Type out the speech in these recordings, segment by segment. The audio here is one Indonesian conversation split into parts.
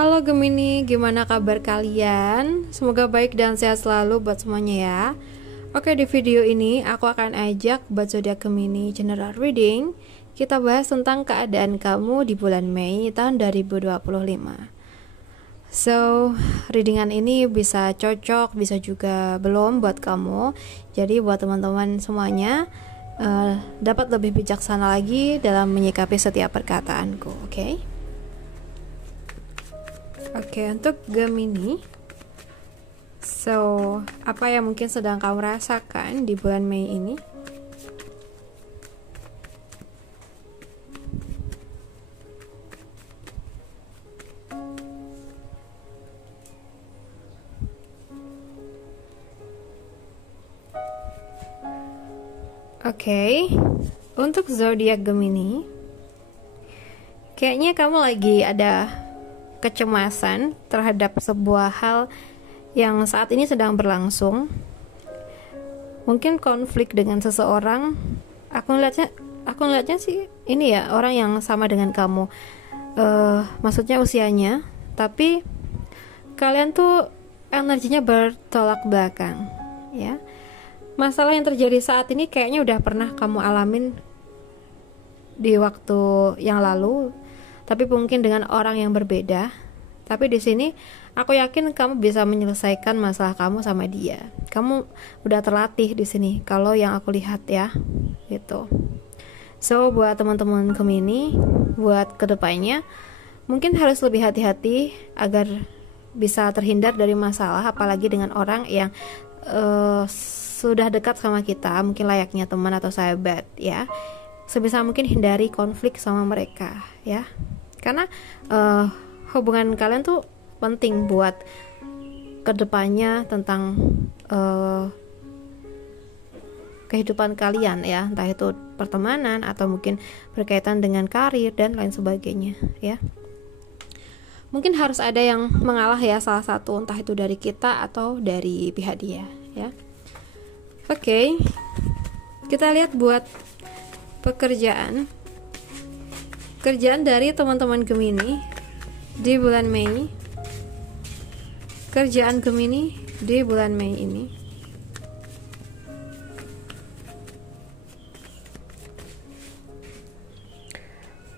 Halo Gemini, gimana kabar kalian? Semoga baik dan sehat selalu buat semuanya ya. Oke, di video ini aku akan ajak buat zodiak Gemini general reading. Kita bahas tentang keadaan kamu di bulan Mei tahun 2025. So, readingan ini bisa cocok, bisa juga belum buat kamu. Jadi buat teman-teman semuanya dapat lebih bijaksana lagi dalam menyikapi setiap perkataanku, oke? Oke, untuk Gemini, so apa yang mungkin sedang kamu rasakan di bulan Mei ini? Oke, untuk zodiak Gemini, kayaknya kamu lagi ada kecemasan terhadap sebuah hal yang saat ini sedang berlangsung. Mungkin konflik dengan seseorang. Aku ngeliatnya sih ini ya, orang yang sama dengan kamu. Maksudnya usianya, tapi kalian tuh energinya bertolak belakang, ya. Masalah yang terjadi saat ini kayaknya udah pernah kamu alamin di waktu yang lalu, tapi mungkin dengan orang yang berbeda. Tapi di sini aku yakin kamu bisa menyelesaikan masalah kamu sama dia. Kamu udah terlatih di sini kalau yang aku lihat ya, gitu. So buat teman-teman Gemini, buat kedepannya mungkin harus lebih hati-hati agar bisa terhindar dari masalah, apalagi dengan orang yang sudah dekat sama kita, mungkin layaknya teman atau sahabat ya. Sebisa mungkin hindari konflik sama mereka ya, karena hubungan kalian tuh penting buat kedepannya tentang kehidupan kalian ya, entah itu pertemanan atau mungkin berkaitan dengan karir dan lain sebagainya ya. Mungkin harus ada yang mengalah ya, salah satu, entah itu dari kita atau dari pihak dia ya. Oke, kita lihat buat pekerjaan dari teman-teman Gemini di bulan Mei. Kerjaan Gemini di bulan Mei ini.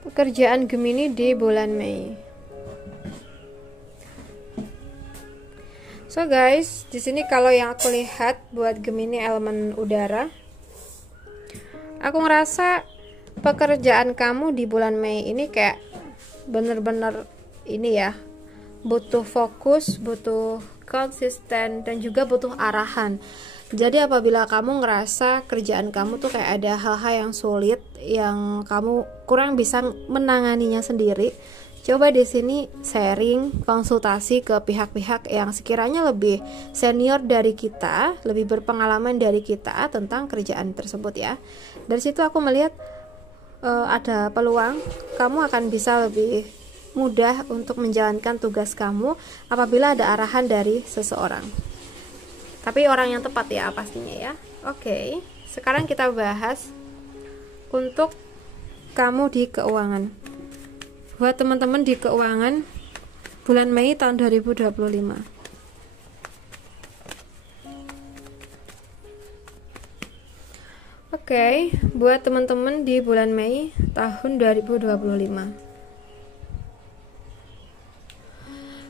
Pekerjaan Gemini di bulan Mei. So guys, di sini kalau yang aku lihat buat Gemini elemen udara, aku ngerasa pekerjaan kamu di bulan Mei ini kayak bener-bener ini ya, butuh fokus, butuh konsisten, dan juga butuh arahan. Jadi apabila kamu ngerasa kerjaan kamu tuh kayak ada hal-hal yang sulit, yang kamu kurang bisa menanganinya sendiri, coba di sini sharing, konsultasi ke pihak-pihak yang sekiranya lebih senior dari kita, lebih berpengalaman dari kita tentang kerjaan tersebut ya. Dari situ aku melihat ada peluang kamu akan bisa lebih mudah untuk menjalankan tugas kamu apabila ada arahan dari seseorang. Tapi orang yang tepat ya pastinya ya. Oke, sekarang kita bahas untuk kamu di keuangan. Buat teman-teman di keuangan bulan Mei tahun 2025. Oke, buat teman-teman di bulan Mei tahun 2025.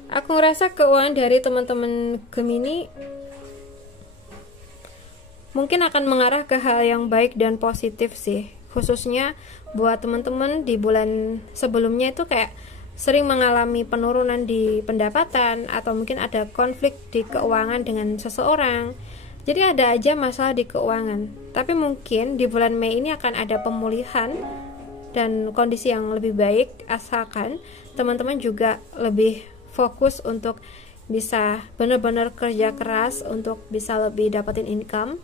Aku ngerasa keuangan dari teman-teman Gemini mungkin akan mengarah ke hal yang baik dan positif sih. Khususnya buat teman-teman di bulan sebelumnya itu kayak sering mengalami penurunan di pendapatan, atau mungkin ada konflik di keuangan dengan seseorang. Jadi ada aja masalah di keuangan. Tapi mungkin di bulan Mei ini akan ada pemulihan dan kondisi yang lebih baik, asalkan teman-teman juga lebih fokus untuk bisa benar-benar kerja keras untuk bisa lebih dapetin income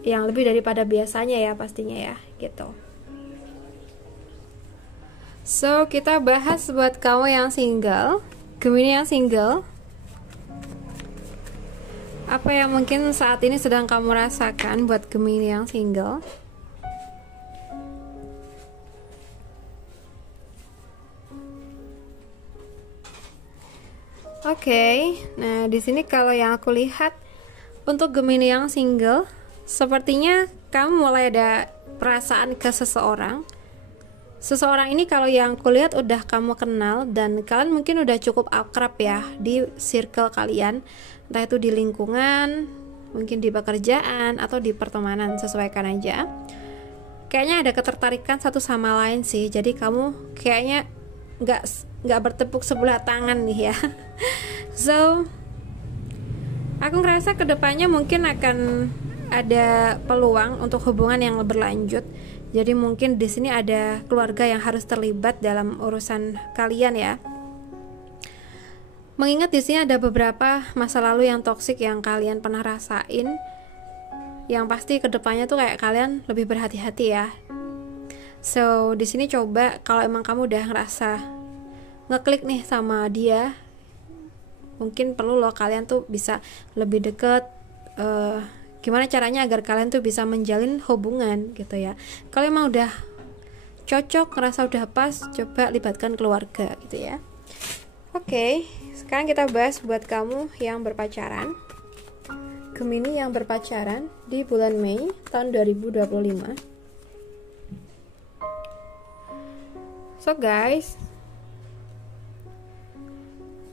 yang lebih daripada biasanya ya pastinya ya, gitu. So kita bahas buat kamu yang single, Gemini yang single, apa yang mungkin saat ini sedang kamu rasakan buat Gemini yang single. Oke, nah di sini kalau yang aku lihat untuk Gemini yang single, sepertinya kamu mulai ada perasaan ke seseorang. Seseorang ini kalau yang kulihat udah kamu kenal dan kalian mungkin udah cukup akrab ya di circle kalian, entah itu di lingkungan, mungkin di pekerjaan atau di pertemanan, sesuaikan aja. Kayaknya ada ketertarikan satu sama lain sih, jadi kamu kayaknya nggak bertepuk sebelah tangan nih ya. So aku ngerasa kedepannya mungkin akan ada peluang untuk hubungan yang berlanjut. Jadi mungkin di sini ada keluarga yang harus terlibat dalam urusan kalian ya. Mengingat di sini ada beberapa masa lalu yang toksik yang kalian pernah rasain, yang pasti kedepannya tuh kayak kalian lebih berhati-hati ya. So di sini coba kalau emang kamu udah ngerasa ngeklik nih sama dia, mungkin perlu loh kalian tuh bisa lebih deket. Gimana caranya agar kalian tuh bisa menjalin hubungan gitu ya. Kalau emang udah cocok, ngerasa udah pas, coba libatkan keluarga gitu ya. Oke, sekarang kita bahas buat kamu yang berpacaran, Gemini yang berpacaran di bulan Mei tahun 2025. So guys,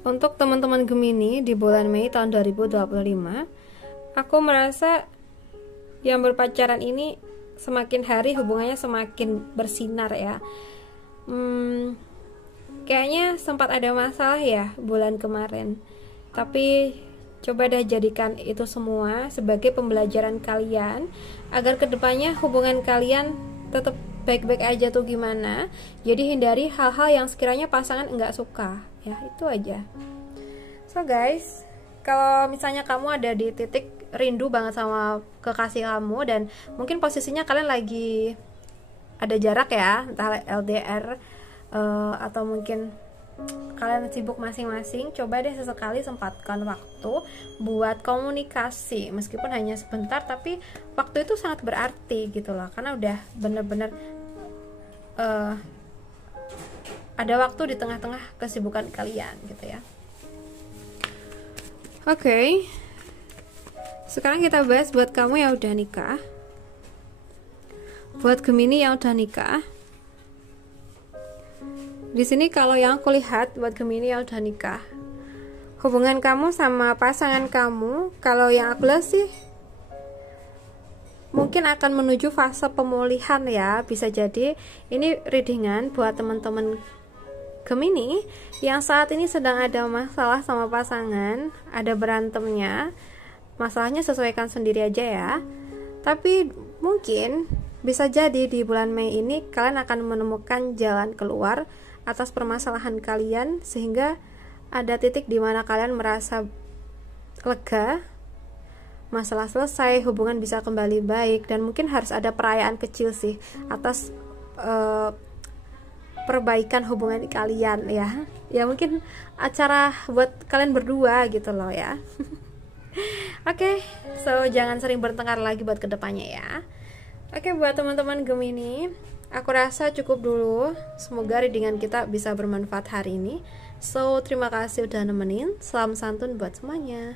untuk teman-teman Gemini di bulan Mei tahun 2025, aku merasa yang berpacaran ini semakin hari hubungannya semakin bersinar ya. Kayaknya sempat ada masalah ya bulan kemarin, tapi coba deh jadikan itu semua sebagai pembelajaran kalian agar kedepannya hubungan kalian tetap baik-baik aja tuh gimana. Jadi hindari hal-hal yang sekiranya pasangan enggak suka ya, itu aja. So guys, kalau misalnya kamu ada di titik rindu banget sama kekasih kamu dan mungkin posisinya kalian lagi ada jarak ya, entah LDR atau mungkin kalian sibuk masing-masing, coba deh sesekali sempatkan waktu buat komunikasi, meskipun hanya sebentar, tapi waktu itu sangat berarti gitu loh, karena udah bener-bener ada waktu di tengah-tengah kesibukan kalian gitu ya. Oke, sekarang kita bahas buat kamu yang udah nikah. Buat Gemini yang udah nikah, di sini kalau yang aku lihat buat Gemini yang udah nikah, hubungan kamu sama pasangan kamu, kalau yang aku lihat sih mungkin akan menuju fase pemulihan ya. Bisa jadi ini readingan buat teman-teman Gemini yang saat ini sedang ada masalah sama pasangan, ada berantemnya. Masalahnya sesuaikan sendiri aja ya. Tapi mungkin bisa jadi di bulan Mei ini kalian akan menemukan jalan keluar atas permasalahan kalian, sehingga ada titik di mana kalian merasa lega, masalah selesai, hubungan bisa kembali baik, dan mungkin harus ada perayaan kecil sih atas perbaikan hubungan kalian ya. Ya mungkin acara buat kalian berdua gitu loh ya. Oke, so jangan sering bertengkar lagi buat kedepannya ya. Oke, buat teman-teman Gemini, aku rasa cukup dulu. Semoga readingan kita bisa bermanfaat hari ini. So terima kasih udah nemenin. Salam santun buat semuanya.